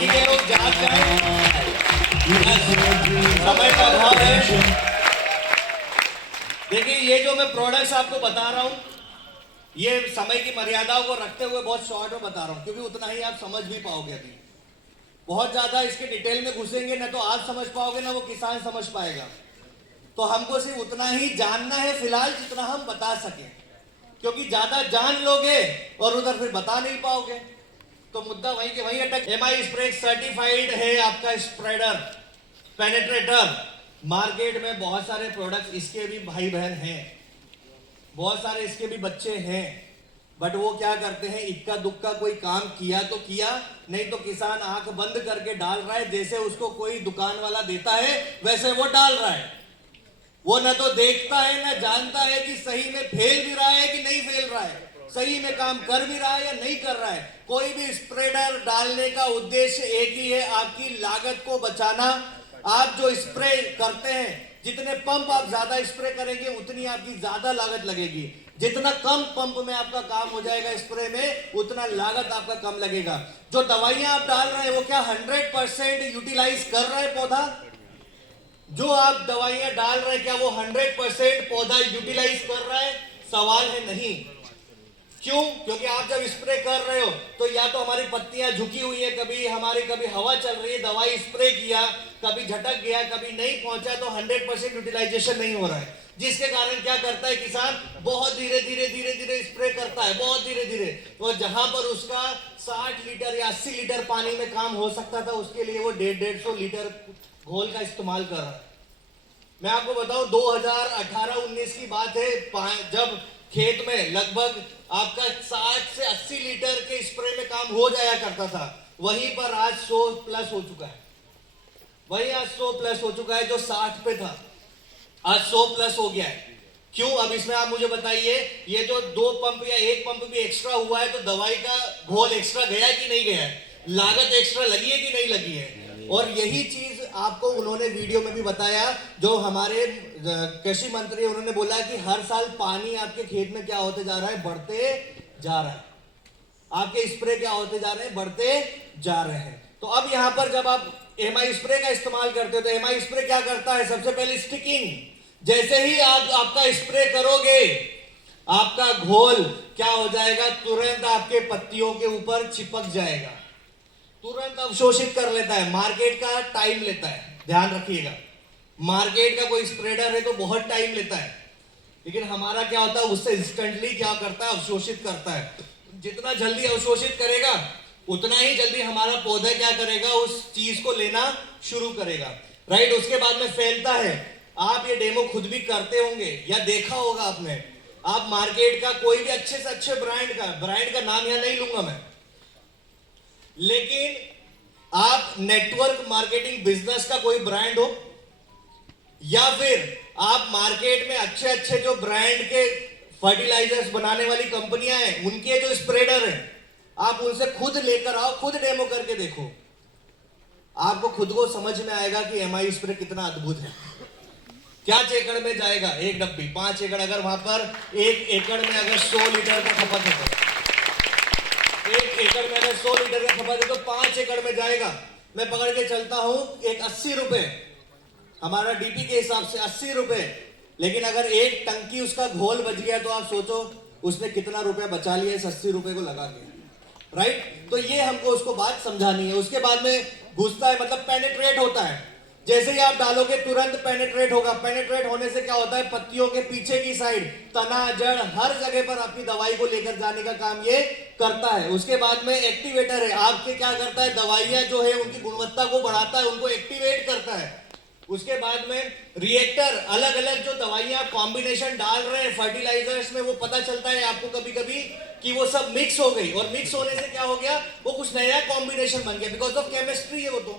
बाकी के लोग जाग जाए, समय का अभाव है। देखिए ये जो मैं प्रोडक्ट्स आपको बता रहा हूं, ये समय की मर्यादाओं को रखते हुए बहुत शॉर्ट में बता रहा हूं, क्योंकि उतना ही आप समझ भी पाओगे। अभी बहुत ज्यादा इसके डिटेल में घुसेंगे ना तो आप समझ पाओगे ना वो किसान समझ पाएगा। तो हमको सिर्फ उतना ही जानना है फिलहाल जितना हम बता सके, क्योंकि ज्यादा जान लोगे और उधर फिर बता नहीं पाओगे तो मुद्दा वहीं के वहीं अटक। एमआई स्प्रे सर्टिफाइड है आपका स्प्रेडर पेनेट्रेटर। मार्केट में बहुत सारे प्रोडक्ट्स इसके भी भाई बहन हैं, बहुत सारे इसके भी बच्चे हैं, बट वो क्या करते हैं, इक्का दुक्का कोई काम किया तो किया, नहीं तो किसान आंख बंद करके डाल रहा है। जैसे उसको कोई दुकान वाला देता है वैसे वो डाल रहा है। वो न तो देखता है न जानता है कि सही में फेल भी रहा है कि नहीं फेल रहा है, सही में काम कर भी रहा है या नहीं कर रहा है। कोई भी स्प्रेडर डालने का उद्देश्य एक ही है, आपकी लागत को बचाना। आप जो स्प्रे करते हैं, जितने पंप आप ज्यादा स्प्रे करेंगे उतनी आपकी ज्यादा लागत लगेगी। जितना कम पंप में आपका काम हो जाएगा स्प्रे में, उतना लागत आपका कम लगेगा। जो दवाइयां आप डाल रहे हैं वो क्या 100% यूटिलाइज कर रहे हैं पौधा? जो आप दवाइयां डाल रहे हैं क्या वो 100% पौधा यूटिलाइज कर रहा है? सवाल है नहीं। क्यों? क्योंकि आप जब स्प्रे कर रहे हो तो या तो हमारी पत्तियां झुकी हुई है, कभी हवा चल रही है, दवाई स्प्रे किया, कभी झटक गया, कभी नहीं पहुंचा, तो 100% यूटिलाइजेशन नहीं हो रहा है। जिसके कारण क्या करता है किसान, बहुत धीरे धीरे स्प्रे करता है, बहुत धीरे धीरे। तो जहां पर उसका 60 लीटर या 80 लीटर पानी में काम हो सकता था, उसके लिए वो 150 लीटर घोल का इस्तेमाल कर रहा है। मैं आपको बताऊं 2018-19 की बात है, जब खेत में लगभग आपका 60 से 80 लीटर के स्प्रे में काम हो जाया करता था, वहीं पर आज 100 प्लस हो चुका है। वहीं आज 100 प्लस हो चुका है, जो 60 पे था आज 100 प्लस हो गया है। क्यों? अब इसमें आप मुझे बताइए, ये जो 2 पंप या 1 पंप भी एक्स्ट्रा हुआ है तो दवाई का घोल एक्स्ट्रा गया कि नहीं गया है? लागत एक्स्ट्रा लगी है कि नहीं लगी है? और यही चीज आपको उन्होंने वीडियो में भी बताया, जो हमारे कृषि मंत्री, उन्होंने बोला कि हर साल पानी आपके खेत में क्या होते जा रहा है, बढ़ते जा रहा है। आपके स्प्रे क्या होते जा रहे हैं, बढ़ते जा रहे हैं। तो अब यहां पर जब आप एमआई स्प्रे का इस्तेमाल करते हो तो एमआई स्प्रे क्या करता है, सबसे पहले स्टिकिंग। जैसे ही आप आपका स्प्रे करोगे, आपका घोल क्या हो जाएगा, तुरंत आपके पत्तियों के ऊपर चिपक जाएगा, तुरंत अवशोषित कर लेता है। मार्केट का टाइम लेता है, ध्यान रखिएगा। मार्केट का कोई स्प्रेडर है तो बहुत टाइम लेता है, लेकिन हमारा क्या होता है, उससे इंस्टेंटली क्या करता है, अवशोषित करता है। जितना जल्दी अवशोषित करेगा उतना ही जल्दी हमारा पौधा क्या करेगा, उस चीज को लेना शुरू करेगा, राइट। उसके बाद में फैलता है। आप ये डेमो खुद भी करते होंगे या देखा होगा आपने। आप मार्केट का कोई भी अच्छे से अच्छे ब्रांड का नाम यहां नहीं लूंगा मैं, लेकिन आप नेटवर्क मार्केटिंग बिजनेस का कोई ब्रांड हो, या फिर आप मार्केट में अच्छे अच्छे जो ब्रांड के फर्टिलाइजर्स बनाने वाली कंपनियां हैं, उनके जो स्प्रेडर हैं, आप उनसे खुद लेकर आओ, खुद डेमो करके देखो। आपको खुद को समझ में आएगा कि एमआई स्प्रे कितना अद्भुत है। क्या 5 एकड़ में जाएगा एक डब्बी, 5 एकड़, अगर वहां पर 1 एकड़ में अगर 100 लीटर का खपत है तो 1 एकड़ में अगर 100 लीटर का खपत है तो 5 एकड़ में जाएगा। मैं पकड़ के चलता हूं एक 80 रुपए, हमारा डीपी के हिसाब से 80 रुपए, लेकिन अगर एक टंकी उसका घोल बच गया तो आप सोचो उसने कितना रुपया बचा लिया इस 80 रुपए को लगा के, राइट। तो ये हमको उसको बात समझानी है। उसके बाद में घुसता है, मतलब पेनिट्रेट होता है। जैसे ही आप डालोगे तुरंत पेनिट्रेट होगा। पेनिट्रेट होने से क्या होता है, पत्तियों के पीछे की साइड, तना, जड़, हर जगह पर आपकी दवाई को लेकर जाने का काम ये करता है। उसके बाद में एक्टिवेटर है, आपके क्या करता है, दवाइयां जो है उनकी गुणवत्ता को बढ़ाता है, उनको एक्टिवेट करता है। उसके बाद में रिएक्टर, अलग अलग जो दवाइयां कॉम्बिनेशन डाल रहे हैं फर्टिलाइजर्स में, वो पता चलता है आपको कभी कभी कि वो सब मिक्स हो गई, और मिक्स होने से क्या हो गया, वो कुछ नया कॉम्बिनेशन बन गया। बिकॉज ऑफ केमिस्ट्री है, वो तो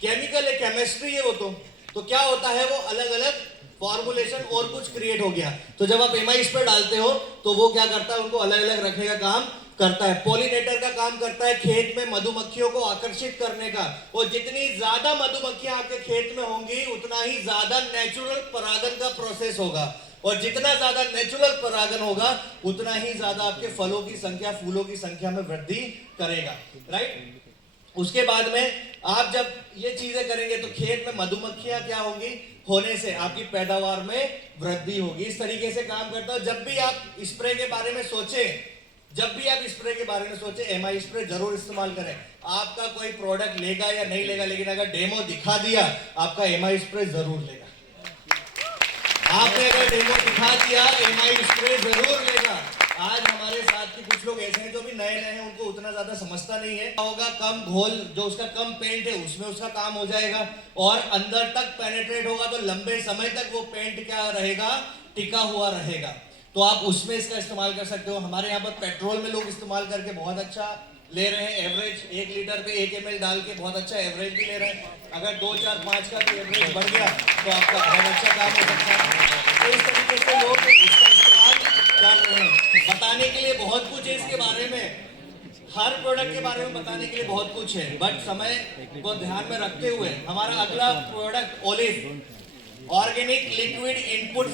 केमिकल है, केमिस्ट्री है वो तो क्या होता है, वो अलग अलग फॉर्मुलेशन और कुछ क्रिएट हो गया। तो जब आप एमआई स्प्रे डालते हो तो वो क्या करता है, उनको अलग अलग रखने का काम करता है। पॉलिनेटर का काम करता है, खेत में मधुमक्खियों को आकर्षित करने का। और जितनी ज्यादा मधुमक्खियां आपके खेत में होंगी उतना ही ज्यादा नेचुरल परागन का प्रोसेस होगा, और जितना ज्यादा नेचुरल परागन होगा उतना ही ज्यादा आपके फलों की संख्या, फूलों की संख्या में वृद्धि करेगा, राइट। उसके बाद में आप जब ये चीजें करेंगे तो खेत में मधुमक्खियां क्या होंगी, होने से आपकी पैदावार में वृद्धि होगी। इस तरीके से काम करता है। जब भी आप स्प्रे के बारे में सोचें, जब भी आप स्प्रे के बारे में सोचें, एमआई स्प्रे जरूर इस्तेमाल करें। आपका कोई प्रोडक्ट लेगा या नहीं लेगा, लेकिन अगर डेमो दिखा दिया आपका एमआई स्प्रे जरूर लेगा। आपने अगर डेमो दिखा दिया एमआई स्प्रे जरूर लेगा। आज हमारे साथ के कुछ लोग ऐसे हैं जो भी नए नए हैं, उनको उतना ज्यादा समझता नहीं है। होगा कम घोल, जो उसका कम पेंट है उसमें उसका काम हो जाएगा और अंदर तक पेनेट्रेट होगा, तो लंबे समय तक वो पेंट क्या रहेगा, टिका हुआ रहेगा। तो आप उसमें इसका इस्तेमाल कर सकते हो। हमारे यहाँ पर पेट्रोल में लोग इस्तेमाल करके बहुत अच्छा ले रहे हैं एवरेज। 1 लीटर पे 1 ml डाल के बहुत अच्छा एवरेज भी ले रहे हैं। अगर 2, 4, 5 का भी एवरेज बढ़ गया तो आपका बहुत अच्छा काम हो सकता है। तो इस तरीके से लोग इसका इस्तेमाल कर रहे हैं। बताने के लिए बहुत कुछ है इसके बारे में, हर प्रोडक्ट के बारे में बताने के लिए बहुत कुछ है, बट समय को ध्यान में रखते हुए हमारा अगला product olive organic liquid input